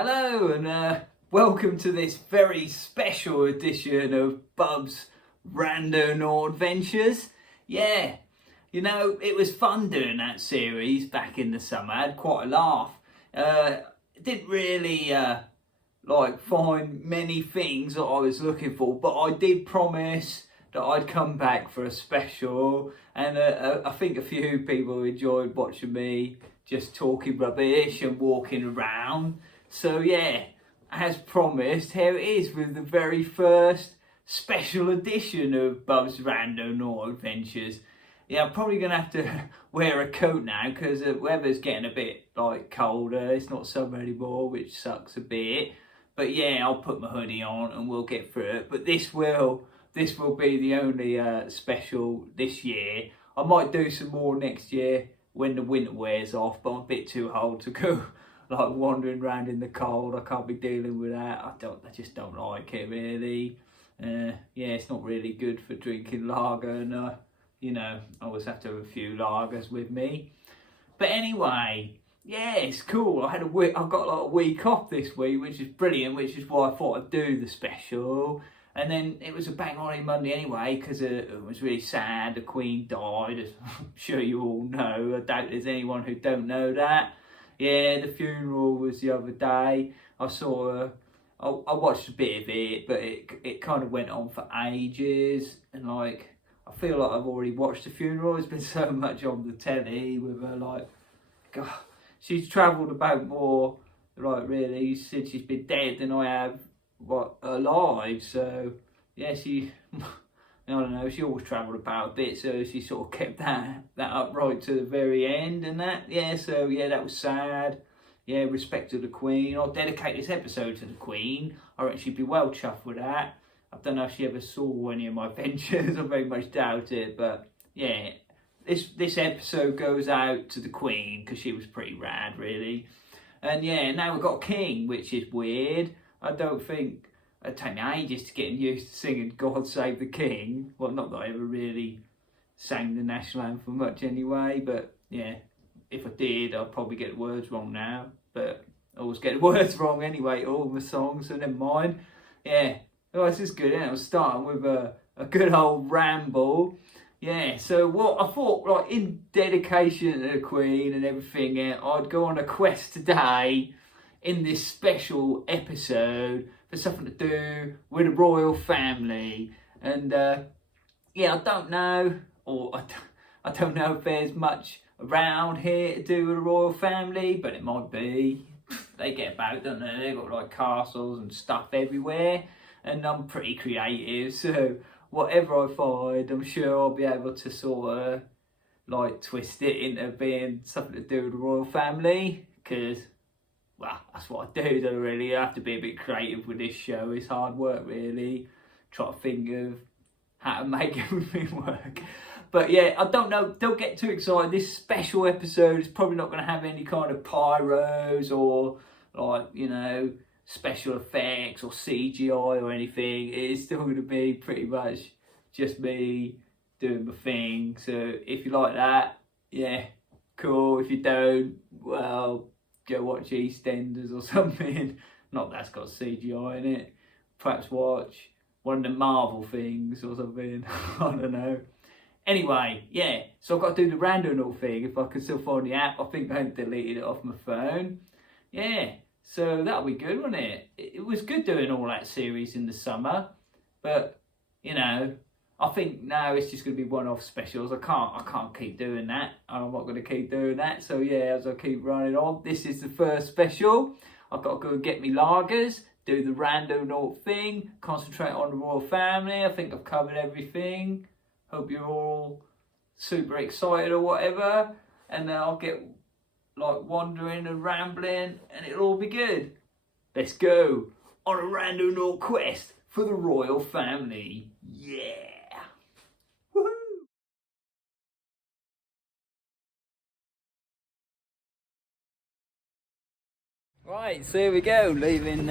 Hello and welcome to this very special edition of Bub'z Randonaught Adventures. Yeah, you know, it was fun doing that series back in the summer. I had quite a laugh. Didn't really find many things that I was looking for, but I did promise that I'd come back for a special, and I think a few people enjoyed watching me just talking rubbish and walking around. So yeah, as promised, here it is with the very first special edition of Bub'z Randonaught Adventures. Yeah, I'm probably going to have to wear a coat now because the weather's getting a bit colder. It's not summer anymore, which sucks a bit. But yeah, I'll put my hoodie on and we'll get through it. But this will be the only special this year. I might do some more next year when the winter wears off, but I'm a bit too old to go wandering around in the cold. I can't be dealing with that. I just don't like it really. Yeah, it's not really good for drinking lager, and you know, I always have to have a few lagers with me. But anyway, yeah, it's cool. I got a week off this week, which is brilliant, which is why I thought I'd do the special. And then it was a bang on Monday anyway, because it was really sad. The Queen died, as I'm sure you all know. I doubt there's anyone who don't know that. Yeah, the funeral was the other day. I watched a bit of it, but it kind of went on for ages. And I feel like I've already watched the funeral. There's been so much on the telly with her, God, she's travelled about more, really, since she's been dead than I have, alive. So, yeah, I don't know, she always travelled about a bit, so she sort of kept that up right to the very end and that. Yeah, so yeah, that was sad. Yeah, respect to the Queen. I'll dedicate this episode to the Queen. I reckon she'd be well chuffed with that. I don't know if she ever saw any of my ventures. I very much doubt it, but yeah, this episode goes out to the Queen because she was pretty rad, really. And yeah, now we've got a king, which is weird. I don't think it'd take me ages to get used to singing God Save the King. Well, not that I ever really sang the national anthem much anyway, but yeah, if I did, I'd probably get the words wrong now. But I always get the words wrong anyway, all my songs, so never mind. Yeah, oh, this is good, isn't it? I'm starting with a good old ramble. Yeah, so what I thought, in dedication to the Queen and everything, I'd go on a quest today in this special episode for something to do with the royal family. And yeah, I don't know if there's much around here to do with the royal family, but it might be. They get about, don't they? They've got castles and stuff everywhere, and I'm pretty creative, so whatever I find, I'm sure I'll be able to sort of twist it into being something to do with the royal family, because, well, that's what I do, don't I, really? I have to be a bit creative with this show. It's hard work, really. Try to think of how to make everything work. But yeah, I don't know. Don't get too excited. This special episode is probably not going to have any kind of pyros or, special effects or CGI or anything. It's still going to be pretty much just me doing my thing. So if you like that, yeah, cool. If you don't, well, go watch EastEnders or something. Not that's got CGI in it. Perhaps watch one of the Marvel things or something. I don't know. Anyway, yeah, so I've got to do the Randonaught thing. If I can still find the app, I think I deleted it off my phone. Yeah, so that'll be good, won't it? It was good doing all that series in the summer, but you know, I think now it's just going to be one-off specials. I can't keep doing that. I'm not going to keep doing that. So yeah, as I keep running on, this is the first special. I've got to go and get me lagers, do the Randonaught thing, concentrate on the royal family. I think I've covered everything. Hope you're all super excited or whatever. And then I'll get wandering and rambling and it'll all be good. Let's go on a Randonaught quest for the royal family. Yeah. Right, so here we go, leaving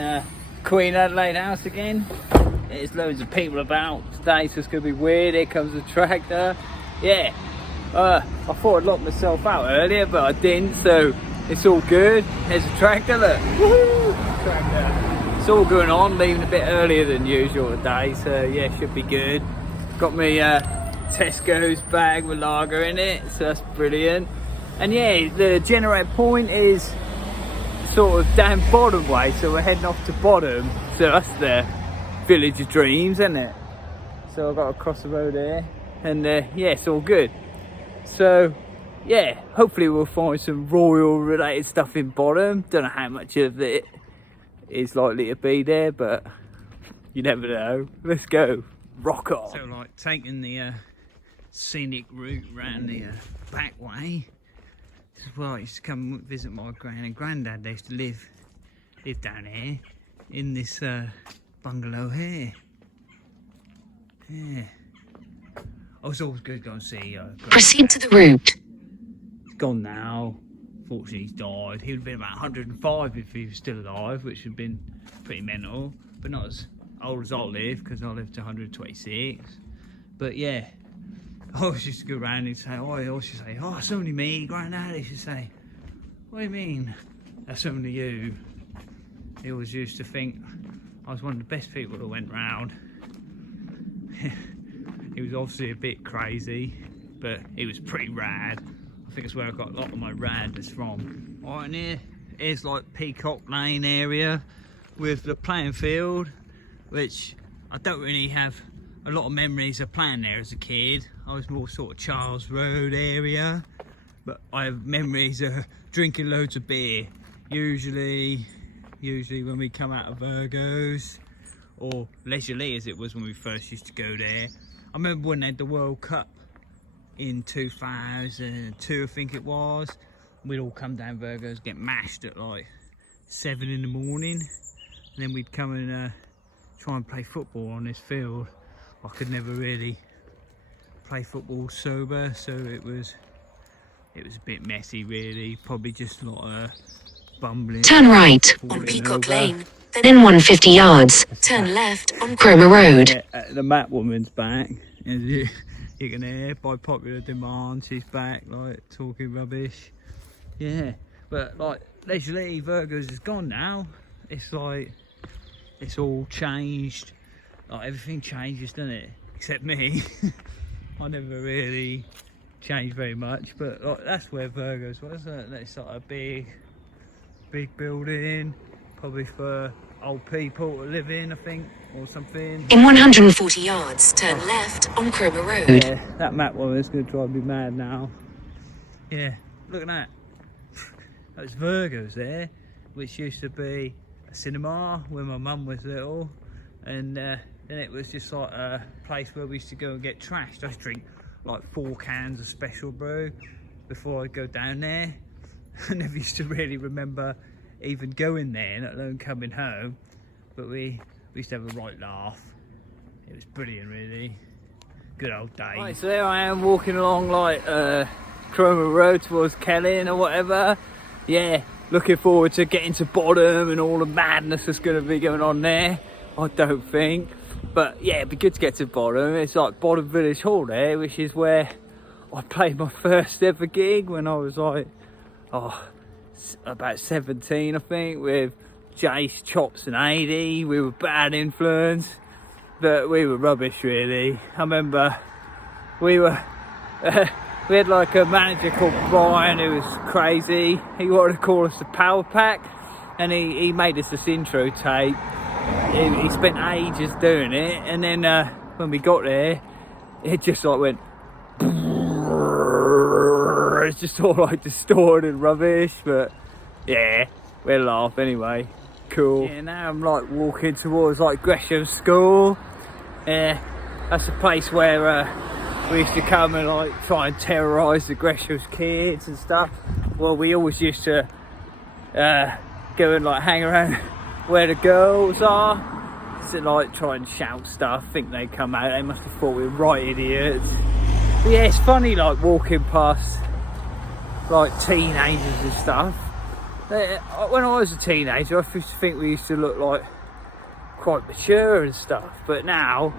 Queen Adelaide House again. There's loads of people about today, so it's going to be weird. Here comes the tractor. Yeah, I thought I'd lock myself out earlier, but I didn't, so it's all good. There's a tractor, look. Woohoo! and it's all going on, leaving a bit earlier than usual today, so yeah, should be good. Got me Tesco's bag with lager in it, so that's brilliant. And yeah, the generator point is sort of down bottom way, so we're heading off to bottom, so that's the Village of Dreams, isn't it? So I've got to cross the road there, and yeah, it's all good. So yeah, hopefully we'll find some royal related stuff in bottom. Don't know how much of it is likely to be there, but you never know. Let's go, rock on. So like taking the scenic route round the back way. This is where I used to come visit my gran and granddad. They used to live down here in this bungalow here. Yeah. I was always good to go and see. Proceed to the route. He's gone now. Fortunately, he's died. He would have been about 105 if he was still alive, which would have been pretty mental. But not as old as I'll live, because I lived to 126. But yeah, I always used to go around and say, oh, I always used to say, oh, it's only me, Granddad. He used to say, what do you mean? That's only you. He always used to think I was one of the best people that went round. He was obviously a bit crazy, but he was pretty rad. I think it's where I got a lot of my radness from. Right in here, here's like Peacock Lane area with the playing field, which I don't really have a lot of memories of playing there as a kid. I was more sort of Charles Road area, but I have memories of drinking loads of beer. Usually when we come out of Virgo's, or Leisurely as it was when we first used to go there. I remember when they had the World Cup in 2002, I think it was. We'd all come down Virgo's, get mashed at like 7 in the morning, and then we'd come and try and play football on this field. I could never really play football sober, so it was a bit messy really. Probably just a lot of bumbling. Turn right on Peacock Lane, then in 150 yards, turn left on Cromer Road. Yeah, the Mat woman's back. You can hear, by popular demand, she's back, like, talking rubbish. Yeah, but like, Leisurely Virgo's is gone now. It's like, it's all changed. Like, everything changes, doesn't it? Except me. I never really changed very much, but like, that's where Virgo's was. It's like a big building, probably for old people to live in, I think, or something. In 140 yards, turn left on Cromer Road. Yeah, that map one is going to drive me mad now. Yeah, look at that. That's Virgo's there, which used to be a cinema when my mum was little, and then it was just like a place where we used to go and get trashed. I used to drink like 4 cans of special brew before I'd go down there. I never used to really remember even going there, let alone coming home, but we used to have a right laugh. It was brilliant really. Good old days. Right, so there I am walking along like Cromer Road towards Kelling or whatever. Yeah, looking forward to getting to bottom and all the madness that's going to be going on there. I don't think, but yeah, it'd be good to get to bottom. It's like Bottom Village Hall there, which is where I played my first ever gig when I was like, about 17, I think, with Jace, Chops and 80. We were bad influence, but we were rubbish really. I remember we had like a manager called Brian who was crazy. He wanted to call us the Power Pack, and he made us this intro tape. He spent ages doing it, and then when we got there, it just like went. It's just all like distorted and rubbish, but yeah, we'll laugh anyway. Cool. Yeah, now I'm like walking towards like Gresham School. Yeah, that's a place where we used to come and like try and terrorise the Gresham's kids and stuff. Well, we always used to go and like hang around where the girls are, to like try and shout stuff, think they'd come out. They must have thought we were right idiots. But yeah, it's funny like walking past like teenagers and stuff. When I was a teenager, I used to think we used to look like quite mature and stuff, but now,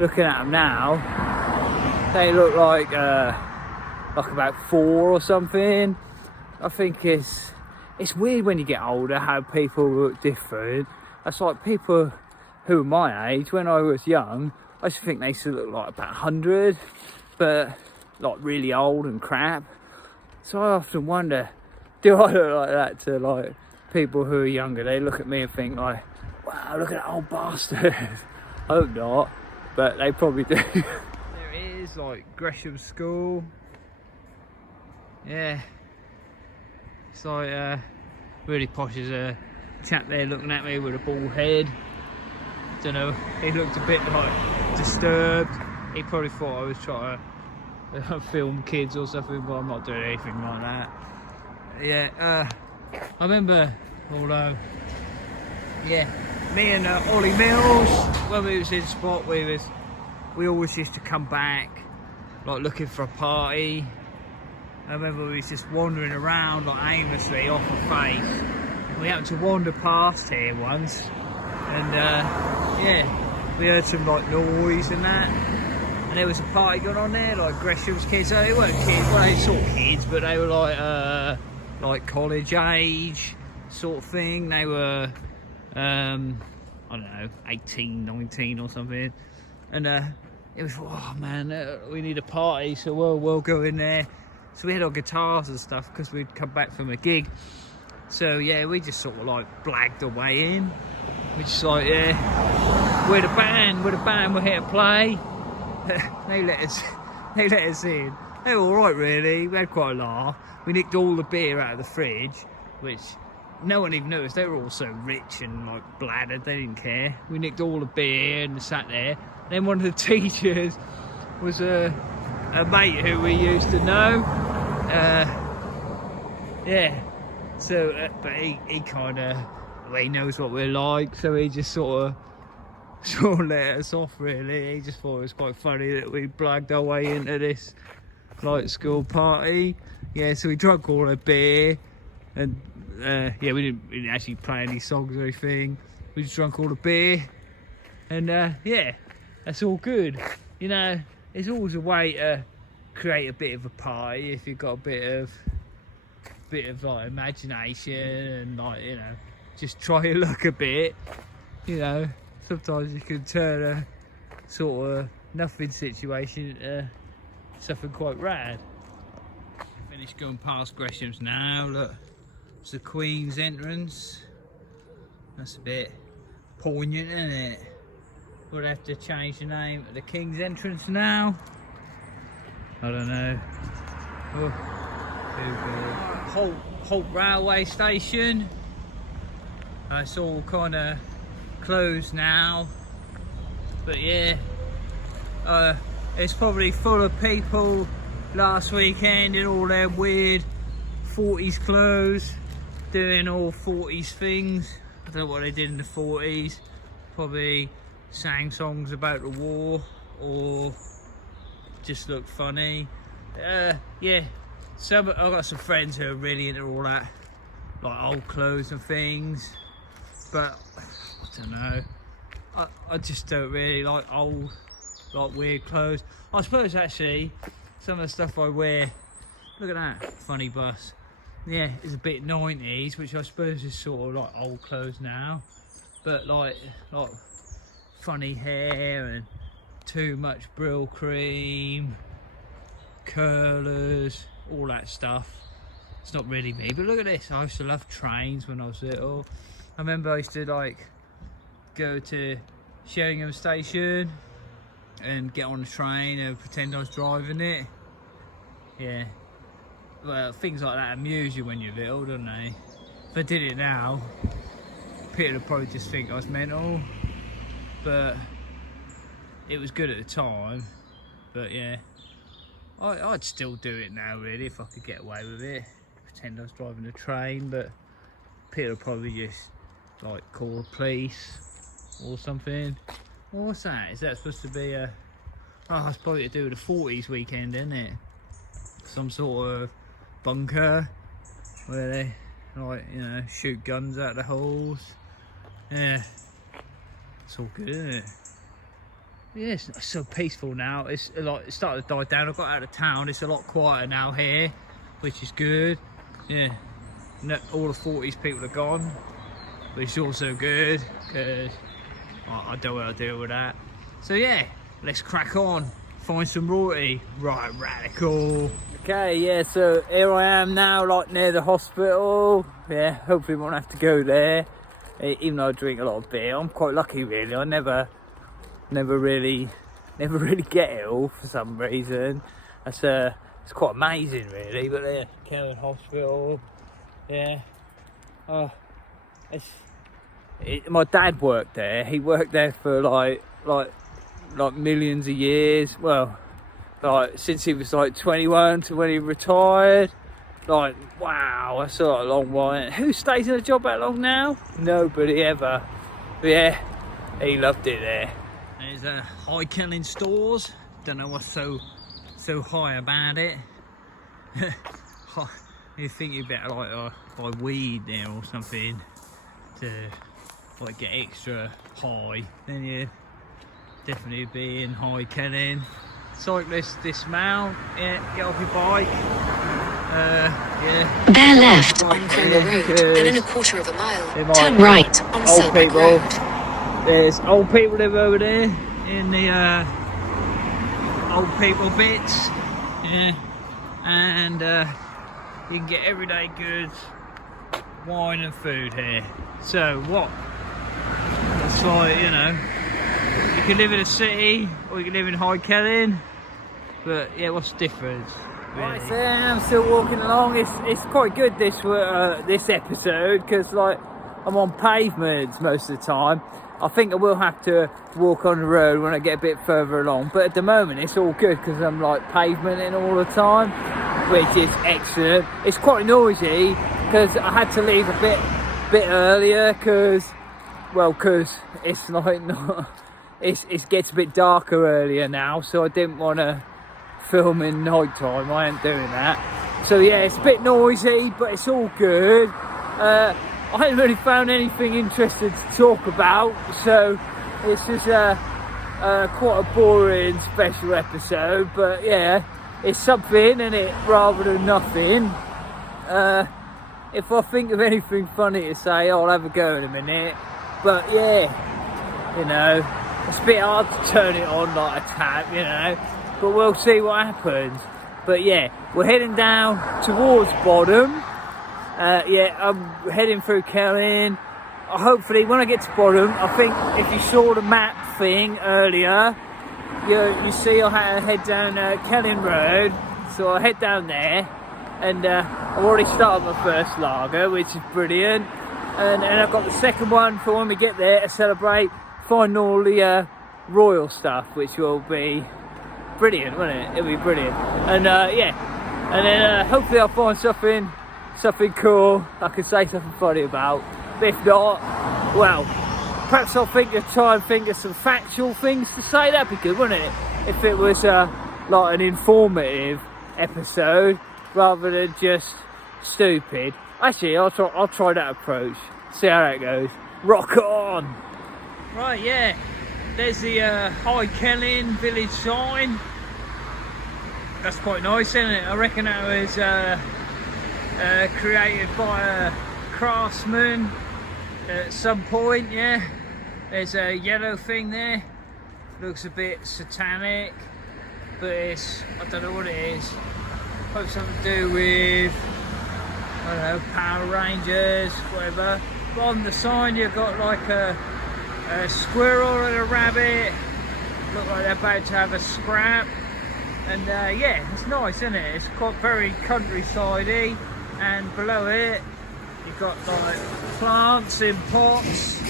looking at them now, they look like about 4 or something. I think it's it's weird when you get older how people look different. That's like people who are my age. When I was young, I used to think they used to look like about 100, but like really old and crap. So I often wonder, do I look like that to like people who are younger? They look at me and think like, wow, look at that old bastard. I hope not, but they probably do. There it is, like Gresham School. Yeah, it's like really posh. As a chap there looking at me with a bald head. Don't know, he looked a bit like disturbed. He probably thought I was trying to film kids or something, but I'm not doing anything like that. Yeah, I remember, although, yeah, me and Ollie Mills, when we was in Spot, we always used to come back, like looking for a party. I remember we was just wandering around like aimlessly off a face. We happened to wander past here once, and yeah, we heard some like noise and that, and there was a party going on there, like Gresham's kids. So they weren't kids, well, they sort of kids, but they were like college age sort of thing. They were I don't know, 18, 19 or something, and it was, oh man, we need a party, so we'll go in there. So we had our guitars and stuff because we'd come back from a gig. So yeah, we just sort of like blagged our way in. We just like, yeah, we're the band, we're here to play. they let us in. They were alright really, we had quite a laugh. We nicked all the beer out of the fridge, which no one even noticed. They were all so rich and like bladdered, they didn't care. We nicked all the beer and sat there. Then one of the teachers was a mate who we used to know. Yeah, so but he kind of, he knows what we're like, so he just sort of let us off really. He just thought it was quite funny that we blagged our way into this like school party. Yeah, so we drank all the beer, and yeah, we didn't actually play any songs or anything. We just drank all the beer, and yeah, that's all good. You know, there's always a way to create a bit of a party if you've got a bit of like imagination and like, you know, just try your luck a bit. You know, sometimes you can turn a sort of nothing situation into something quite rad. Finished going past Gresham's now. Look, it's the Queen's entrance. That's a bit poignant, isn't it? We'll have to change the name to the King's entrance now. I don't know. Holt railway station. It's all kind of closed now, but yeah, it's probably full of people last weekend in all their weird 40s clothes, doing all 40s things. I don't know what they did in the 40s. Probably sang songs about the war or just looked funny. Yeah, I've got some friends who are really into all that, like old clothes and things, but I don't know, I just don't really like old, like weird clothes. I suppose actually some of the stuff I wear, look at that funny bus, yeah, it's a bit 90s, which I suppose is sort of like old clothes now, but like funny hair and too much Brill cream, curlers, all that stuff. It's not really me, but look at this. I used to love trains when I was little. I remember I used to like go to Sheringham station and get on the train and pretend I was driving it. Yeah, well, things like that amuse you when you're little, don't they? If I did it now, people would probably just think I was mental, but it was good at the time. But yeah, I'd still do it now really if I could get away with it. Pretend I was driving a train, but people would probably just like call the police or something. Well, what's that? Is that supposed to be a... Oh, it's probably to do with the 40s weekend, isn't it? Some sort of bunker where they, like, you know, shoot guns out the holes. Yeah, it's all good, isn't it? Yeah, it's so peaceful now. It's like it started to die down. I got out of town. It's a lot quieter now here, which is good. Yeah, all the 40s people are gone, which is also good because I don't want to deal with that. So yeah, let's crack on, find some royalty. Right, radical. Okay, yeah, so here I am now, like near the hospital. Yeah, hopefully won't have to go there. Even though I drink a lot of beer, I'm quite lucky really. I never really get ill for some reason. It's quite amazing really. But yeah, Kelvin Hospital. Yeah. Oh, my dad worked there. He worked there for like millions of years. Well, like since he was like 21 to when he retired. Like, wow, that's a long while. Who stays in a job that long now? Nobody ever. But yeah, he loved it there. There's a high killing stores. Don't know what's so high about it. You think you better like buy weed there or something to like get extra high. Then you definitely be in high killing. Cyclists dismount. Yeah, get off your bike. Yeah. Bear left on Cromer Road, and in a quarter of a mile, turn right on Selby Road. There's old people live over there in the old people bits, yeah, and you can get everyday goods, wine and food here. So what? It's like, you know, you can live in a city or you can live in High Kelling, but yeah, what's the difference? Really? Right, so I'm still walking along. It's quite good this episode because like I'm on pavements most of the time. I think I will have to walk on the road when I get a bit further along, but at the moment it's all good because I'm like pavementing all the time, which is excellent. It's quite noisy because I had to leave a bit earlier because it's like not. It gets a bit darker earlier now, so I didn't want to film in night time. I ain't doing that. So yeah, it's a bit noisy, but it's all good. I haven't really found anything interesting to talk about, so this is quite a boring special episode, but yeah, it's something in it rather than nothing. If I think of anything funny to say, I'll have a go in a minute, but yeah, you know, it's a bit hard to turn it on like a tap, you know, but we'll see what happens. But yeah, we're heading down towards Bottom. Yeah, I'm heading through Kelling. Hopefully when I get to Bottom, I think if you saw the map thing earlier, you see I had to head down Kelling Road, so I head down there, and I've already started my first lager, which is brilliant, and I've got the second one for when we get there to celebrate, find all the royal stuff, which will be brilliant, won't it? It'll be brilliant. And yeah, and then hopefully I'll find something cool I can say something funny about. But if not, well, perhaps I'll try and think of some factual things to say. That'd be good, wouldn't it? If it was like an informative episode rather than just stupid. Actually, I'll try that approach. See how that goes. Rock on! Right, yeah. There's the High Kelling village sign. That's quite nice, isn't it? I reckon that was created by a craftsman at some point, yeah. There's a yellow thing there. Looks a bit satanic, but I don't know what it is. Probably something to do with, I don't know, Power Rangers, whatever. But on the sign you've got like a squirrel and a rabbit. Look like they're about to have a scrap. And yeah, it's nice, isn't it? It's quite very countryside-y. And below it, you've got like plants in pots.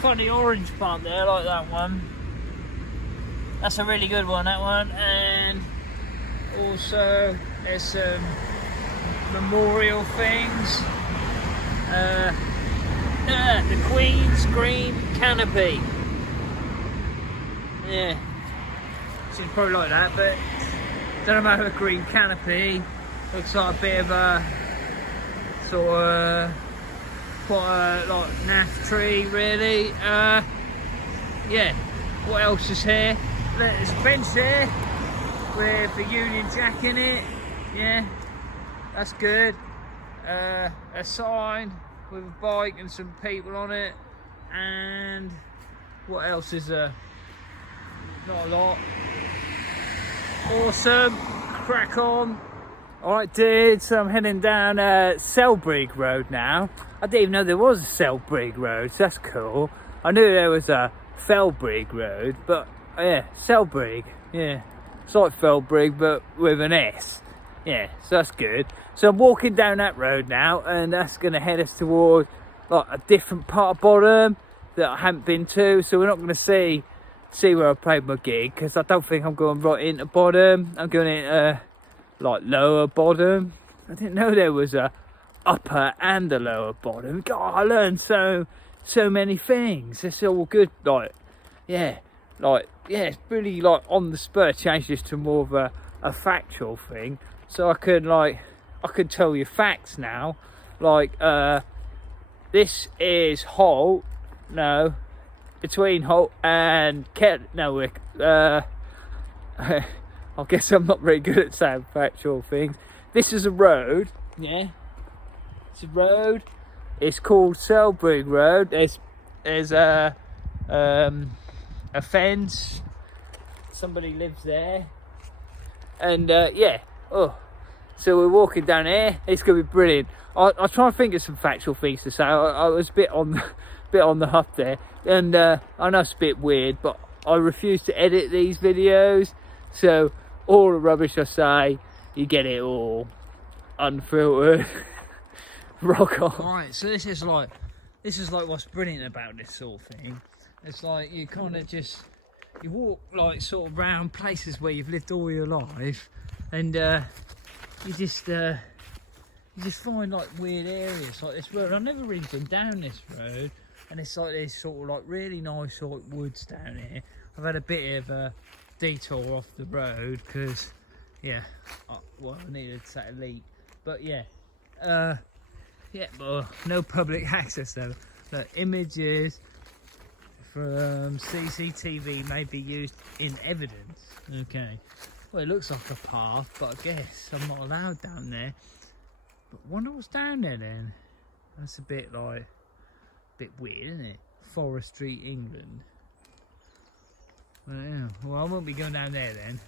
Funny orange plant there, like that one. That's a really good one, that one. And also there's some memorial things. The Queen's green canopy. Yeah, seems probably like that, but don't know about a green canopy. Looks like a bit of a sort of quite a like naff tree, really. Yeah. What else is here? There's a bench there with the Union Jack in it. Yeah, that's good. a sign with a bike and some people on it, and what else is there? Not a lot. Awesome, crack on. Alright dudes, so I'm heading down Selbrig Road now. I didn't even know there was a Selbrig Road, so that's cool. I knew there was a Felbrig Road, but yeah, Selbrig, yeah. It's like Felbrig, but with an S. Yeah, so that's good. So I'm walking down that road now, and that's going to head us towards like a different part of Bottom that I haven't been to. So we're not going to see where I played my gig, because I don't think I'm going right into Bottom. I'm going into like lower Bottom. I didn't know there was a upper and a lower Bottom. God, I learned so many things. It's all good. Yeah, it's really like on the spur. Change this to more of a factual thing, so I could tell you facts now. Like this is Holt. No, between Holt and Kettlewitz. I guess I'm not very good at saying factual things. This is a road, yeah. It's a road. It's called Selbrig Road. There's a fence. Somebody lives there, and yeah. Oh, so we're walking down here. It's gonna be brilliant. I'll try and think of some factual things to say. I was a bit on the hop there, and I know it's a bit weird, but I refuse to edit these videos, so all the rubbish I say, you get it all unfiltered. Rock on. Alright, so this is like what's brilliant about this sort of thing. It's like you kind of you walk like sort of round places where you've lived all your life, and you just find like weird areas like this road. I've never really been down this road, and it's like there's sort of like really nice like woods down here. I've had a bit of a detour off the road because yeah, I needed to take a leak, but yeah, but no public access though. The images from CCTV may be used in evidence. Okay, well it looks like a path, but I guess I'm not allowed down there. But wonder what's down there then. That's a bit weird, isn't it? Forest Street, England. Well, I won't be going down there then,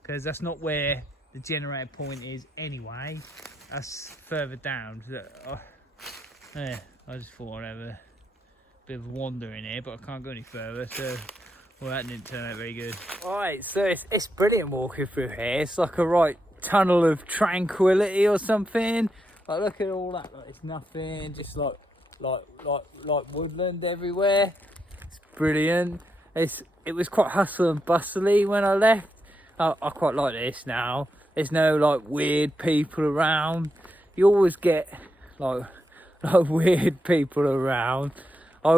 because that's not where the generator point is anyway. That's further down. Yeah, I just thought I'd have a bit of a wander in here, but I can't go any further, so well, that didn't turn out very good. Alright, so it's brilliant walking through here. It's like a right tunnel of tranquility or something. Like, look at all that. Like, it's nothing, just like woodland everywhere. It's brilliant. It was quite hustle and bustly when I left. I quite like this now. There's no like weird people around. You always get like weird people around. I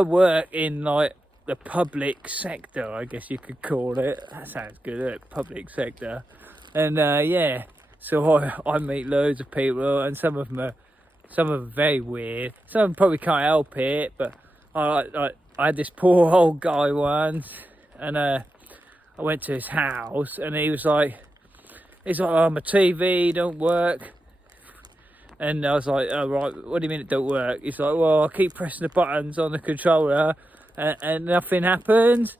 work in like the public sector, I guess you could call it. That sounds good, public sector. And yeah, so I meet loads of people, and some of them are very weird. Some of them probably can't help it, but I had this poor old guy once, and I went to his house, and he's like, oh, my TV don't work. And I was like, oh right, what do you mean it don't work? He's like, well, I keep pressing the buttons on the controller and nothing happens.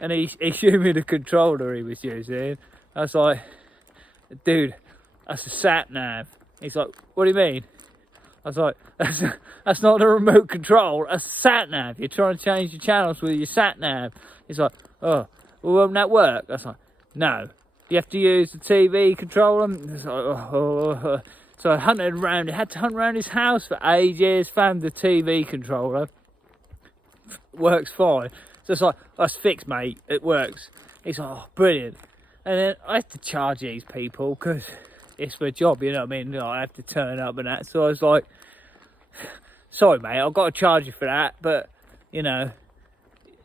And he showed me the controller he was using. I was like, dude, that's a sat nav. He's like, what do you mean? I was like, that's not a remote control, that's a sat nav. You're trying to change your channels with your sat nav. He's like, oh, well, won't that work? I was like, no, you have to use the TV controller. Like, oh. So I hunted around, I had to hunt around his house for ages, found the TV controller. Works fine. So it's like, that's fixed, mate, it works. He's like, oh, brilliant. And then I have to charge these people because it's my job, you know what I mean? I have to turn up and that. So I was like, sorry, mate, I've got to charge you for that, but, you know,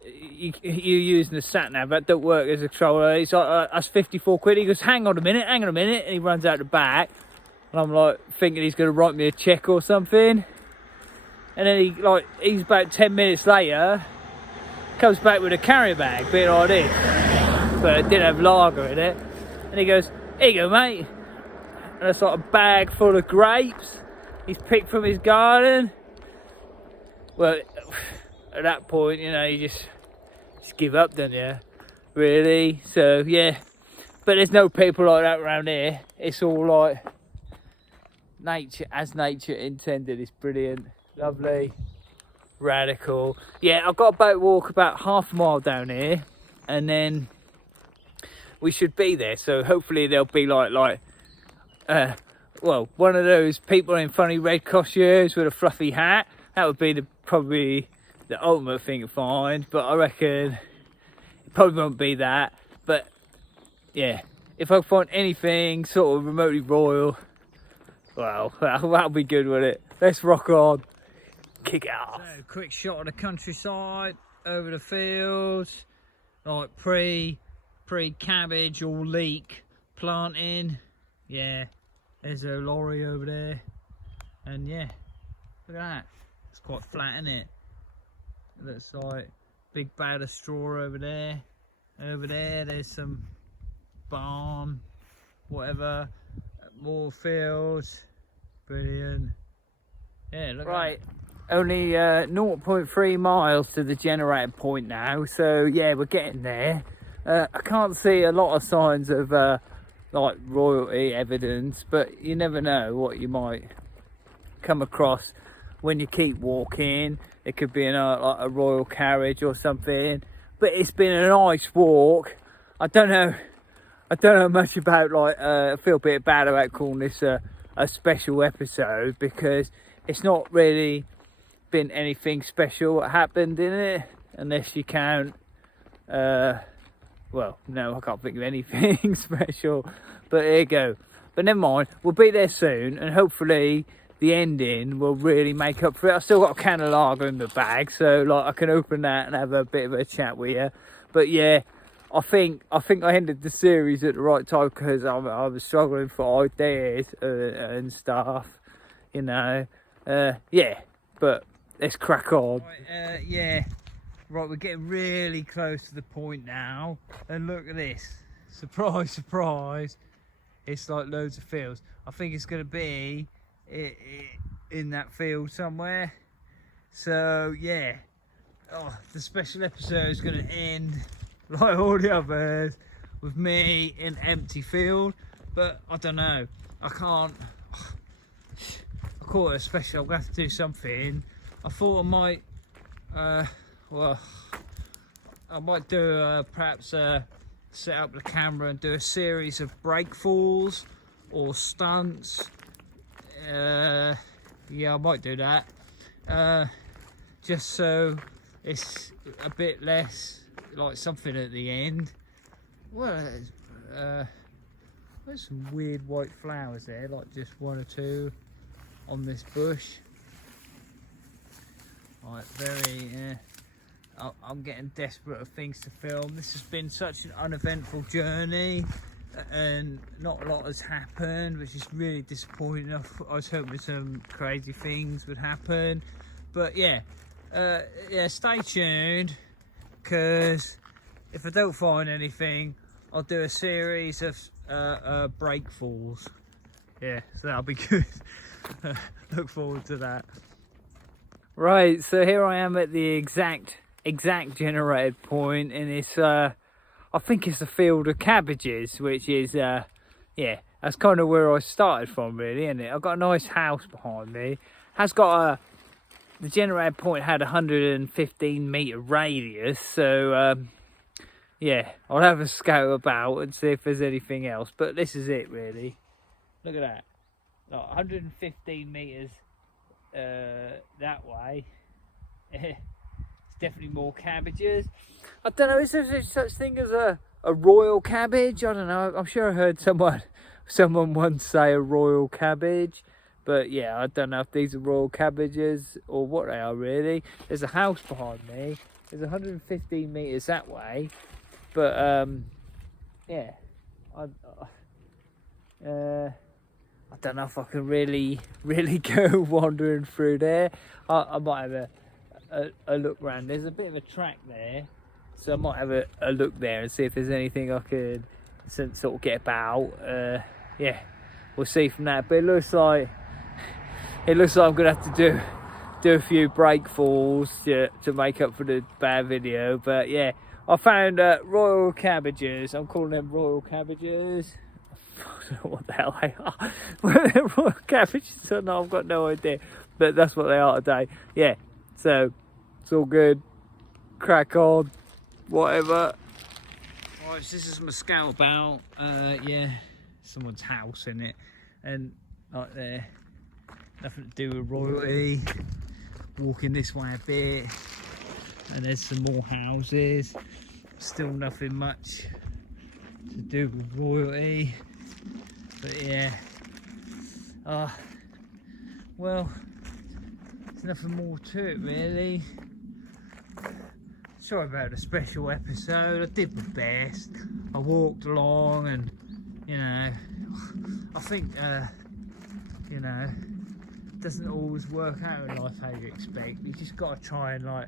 you using the sat nav, that don't work as a controller. He's like, that's 54 quid. He goes, hang on a minute, and he runs out the back. And I'm like thinking he's going to write me a cheque or something. And then he's about 10 minutes later, comes back with a carrier bag, bit like this. But it didn't have lager in it. And he goes, here you go, mate. and it's like a bag full of grapes he's picked from his garden. Well, at that point, you know, you just give up, don't you? Really? So yeah, but there's no people like that around here. It's all like nature, as nature intended. It's brilliant, lovely, radical. Yeah, I've got a boat walk about half a mile down here, and then we should be there. So hopefully there'll be like well, one of those people in funny red costumes with a fluffy hat. That would be probably the ultimate thing to find, but I reckon it probably won't be that. But yeah, if I find anything sort of remotely royal, well, that'll be good, won't it? Let's rock on, kick it off. So, quick shot of the countryside, over the fields, like pre-cabbage or leek planting. Yeah, there's a lorry over there, and yeah, look at that. It's quite flat, isn't it? It looks like big bag of straw over there. Over there, there's some barn, whatever, more fields. Brilliant. Yeah, look. Right, only 0.3 miles to the generator point now, so yeah, we're getting there. I can't see a lot of signs of like royalty evidence, but you never know what you might come across when you keep walking. It could be like a royal carriage or something. But it's been a nice walk. I don't know much about, like, I feel a bit bad about calling this a special episode, because it's not really been anything special that happened in it, unless you count, well, no, I can't think of anything special, but there you go. But never mind, we'll be there soon, and hopefully the ending will really make up for it. I've still got a can of lager in the bag, so like I can open that and have a bit of a chat with you. But yeah, I think I ended the series at the right time, because I was struggling for ideas and stuff, you know. Yeah, but let's crack on. Right, yeah, right, we're getting really close to the point now, and look at this. Surprise, surprise, it's like loads of fields. I think it's going to be in that field somewhere. So yeah, the special episode is going to end like all the others with me in empty field, but I don't know, I can't, I call it a special. I'm going to have to do something. I thought I might well, I might do perhaps set up the camera and do a series of break falls or stunts. Yeah, I might do that, just so it's a bit less like something at the end. Well, there's some weird white flowers there, like just one or two on this bush. Like very, I'm getting desperate of things to film. This has been such an uneventful journey, and not a lot has happened, which is really disappointing. I was hoping some crazy things would happen, but yeah, yeah, stay tuned, because if I don't find anything, I'll do a series of break falls. Yeah, so that'll be good. Look forward to that. Right, so here I am at the exact generated point, and it's I think it's a field of cabbages, which is yeah, that's kind of where I started from, really, isn't it? I've got a nice house behind me. Has got the generated point had a 115 metre radius, so yeah, I'll have a scout about and see if there's anything else. But this is it, really. Look at that, like 115 metres that way. It's definitely more cabbages. I don't know, is there such thing as a royal cabbage? I don't know. I'm sure I heard someone once say a royal cabbage, but yeah, I don't know if these are royal cabbages or what they are, really. There's a house behind me. There's 115 metres that way, but yeah, I don't know if I can really go wandering through there. I might have a look round. There's a bit of a track there, so I might have a look there and see if there's anything I could sort of get about. Yeah, we'll see from that. But it looks like I'm gonna have to do a few break falls to make up for the bad video. But yeah, I found royal cabbages. I'm calling them royal cabbages. I don't know what the hell they are. Whether they're royal cabbages or not, I've got no idea. But that's what they are today. Yeah, so it's all good. Crack on, whatever. Right, so this is my scout bout. Yeah, someone's house in it, and right there, nothing to do with royalty. Walking this way a bit, and there's some more houses. Still nothing much to do with royalty, but yeah. Well, there's nothing more to it really. Sorry about the special episode. I did my best. I walked along, and you know, I think you know, it doesn't always work out in life how you expect. You just got to try and like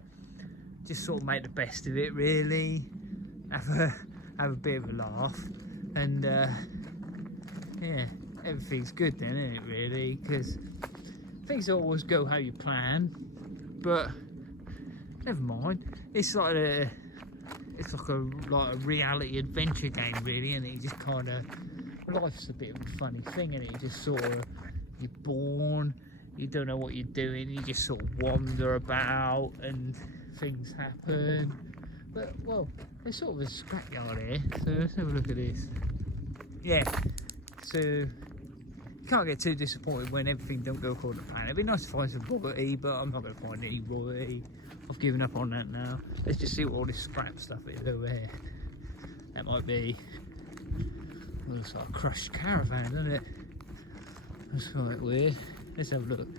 just sort of make the best of it really. Have a bit of a laugh, and yeah, everything's good then, isn't it really? Because things don't always go how you plan, but never mind. It's like a reality adventure game really, and it just kind of, life's a bit of a funny thing, and it just sort of, you're born, you don't know what you're doing, you just sort of wander about and things happen. But well, there's sort of a scrapyard here, so let's have a look at this. Yeah, so you can't get too disappointed when everything don't go according to plan. It'd be nice to find some royalty, but I'm not going to find any royalty. I've given up on that now. Let's just see what all this scrap stuff is over here. That might be, looks like a crushed caravan, doesn't it? That's quite weird. Let's have a look.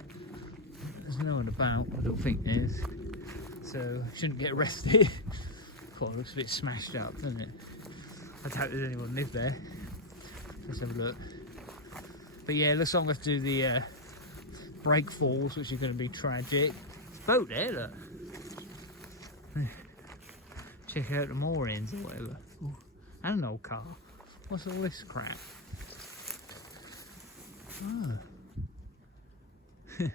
There's no one about, I don't think there's. So I shouldn't get arrested. God, it looks a bit smashed up, doesn't it? I doubt there's anyone live there. Let's have a look. But yeah, looks like I'm going to do the break falls, which are going to be tragic. Boat there, look. Check out the moorings or whatever. Ooh, and an old car. What's all this crap? Oh. Yeah,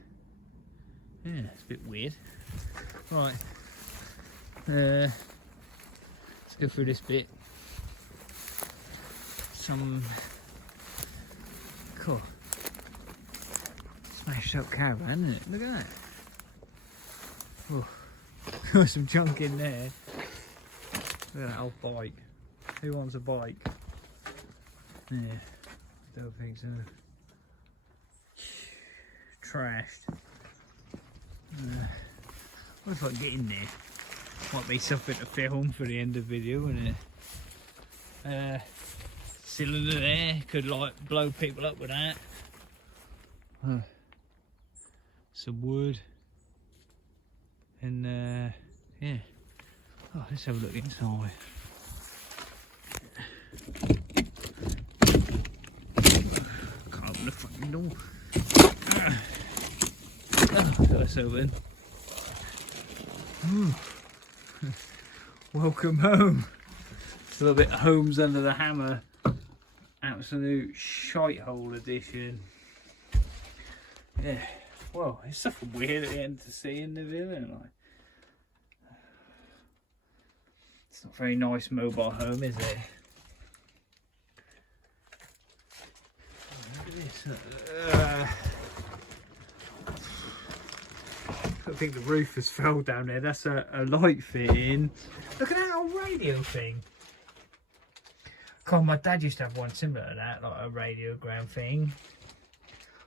it's a bit weird. Right. Let's go through this bit. Some cool smashed up caravan, isn't it? Look at that. Oh. Got some junk in there. Look at that old bike. Who wants a bike? Yeah, don't think so. Trashed. What if I can get in there? Might be something to film for the end of the video, isn't it? Cylinder there, could like blow people up with that. Some wood. And yeah. Oh, let's have a look inside. Can't open the fucking door. Oh, got us open. Welcome home. It's a little bit Homes Under the Hammer. Absolute shithole edition. Yeah. Well, it's something weird at the end to see in the video, isn't it? Like, it's not a very nice mobile home, is it? Look at this. I think the roof has fell down there. That's a light fitting. Look at that old radio thing. God, my dad used to have one similar to that, like a radiogram thing.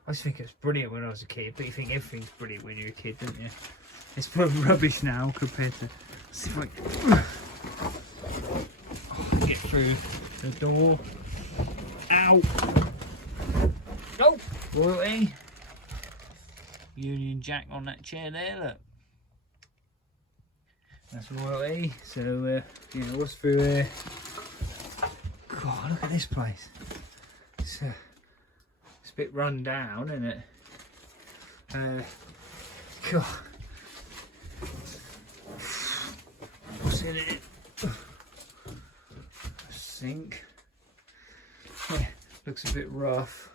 I just think it was brilliant when I was a kid, but you think everything's brilliant when you're a kid, don't you? It's probably rubbish now compared to... Let's see if I can get through the door. Ow! Oh! Royalty. Union Jack on that chair there, look. That's royalty. So, yeah, what's through there? God, look at this place. It's a bit run down, isn't it? God. What's in it? A sink. Yeah, looks a bit rough.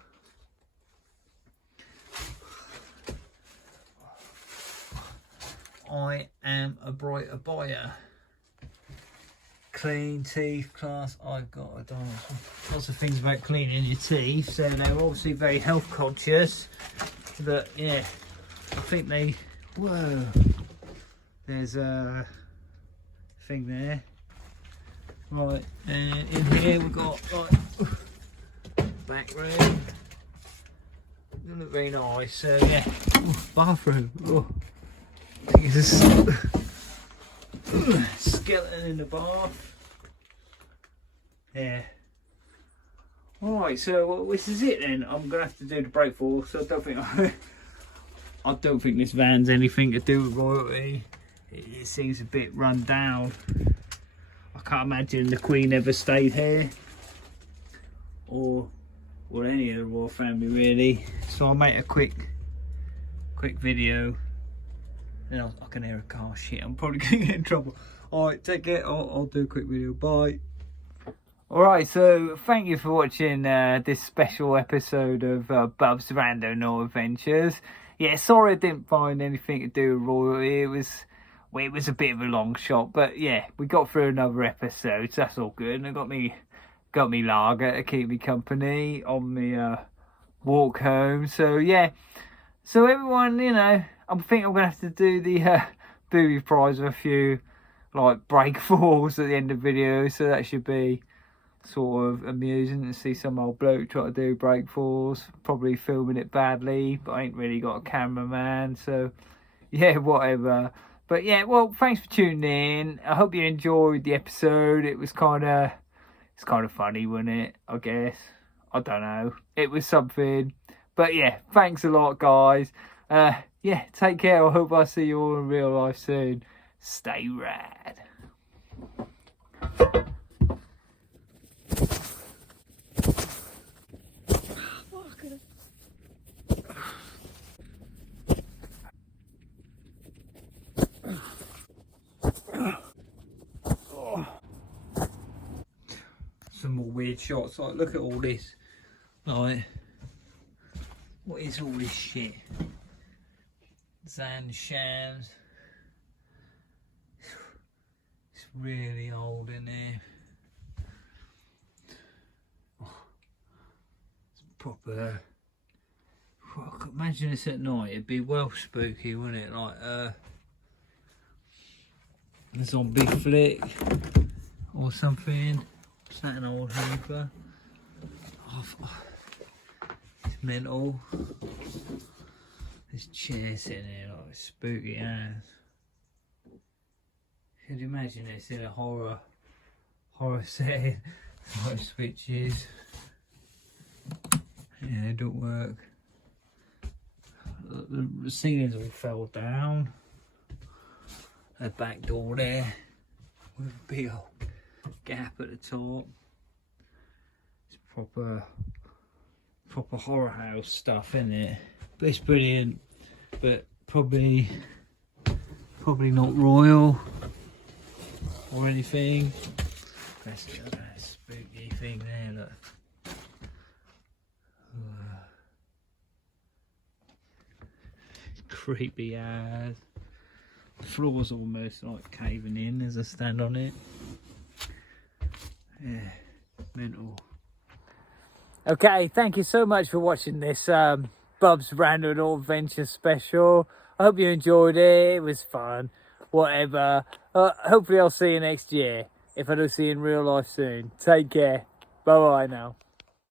I am a brighter buyer. Clean teeth class. I got a done lots of things about cleaning your teeth, so they're obviously very health conscious. But yeah, I think they. Whoa, there's a thing there. Right, and in here we've got like back room. Doesn't look very nice. So yeah, bathroom. I think it's a skeleton in the bath. Yeah. Alright, so this is it then. I'm gonna have to do the brake force. So I don't think this van's anything to do with royalty. It seems a bit run down. I can't imagine the Queen ever stayed here, or any of the royal family really. So I'll make a quick video. Then I can hear a car. Shit, I'm probably gonna get in trouble. Alright, take care. I'll do a quick video. Bye. Alright, so thank you for watching this special episode of Bub'z Randonaught Adventures. Yeah, sorry I didn't find anything to do with royalty. It was a bit of a long shot, but yeah, we got through another episode, so that's all good. And I got me lager to keep me company on the walk home. So yeah, so everyone, you know, I think I'm gonna have to do the booby prize with a few like break falls at the end of the video, so that should be sort of amusing to see some old bloke try to do break falls, probably filming it badly, but I ain't really got a cameraman, so yeah, whatever. But yeah, well, thanks for tuning in. I hope you enjoyed the episode. It's kind of funny, wasn't it? I guess, I don't know, it was something. But yeah, thanks a lot, guys. Yeah, take care. I hope I see you all in real life soon. Stay rad. Some more weird shots. Like, look at all this. Like, what is all this shit? Sand shams. It's really old in there. It's proper. I could imagine this at night. It'd be well spooky, wouldn't it? Like a zombie flick or something. Is that an old Hoover? It's mental. This chair sitting there like spooky ass. Could you imagine this in a horror setting? Like switches. Yeah, they don't work. The ceilings all fell down. A back door there with a big old gap at the top. It's proper horror house stuff, isn't it? But it's brilliant. But probably not royal or anything. That's just a spooky thing there, look. Creepy ass. The floor's almost like caving in as I stand on it. Yeah, mental. Okay, thank you so much for watching this Bub'z Randonaught Adventure special. I hope you enjoyed it. It was fun. Whatever. Hopefully I'll see you next year. If I don't see you in real life soon. Take care. Bye bye now.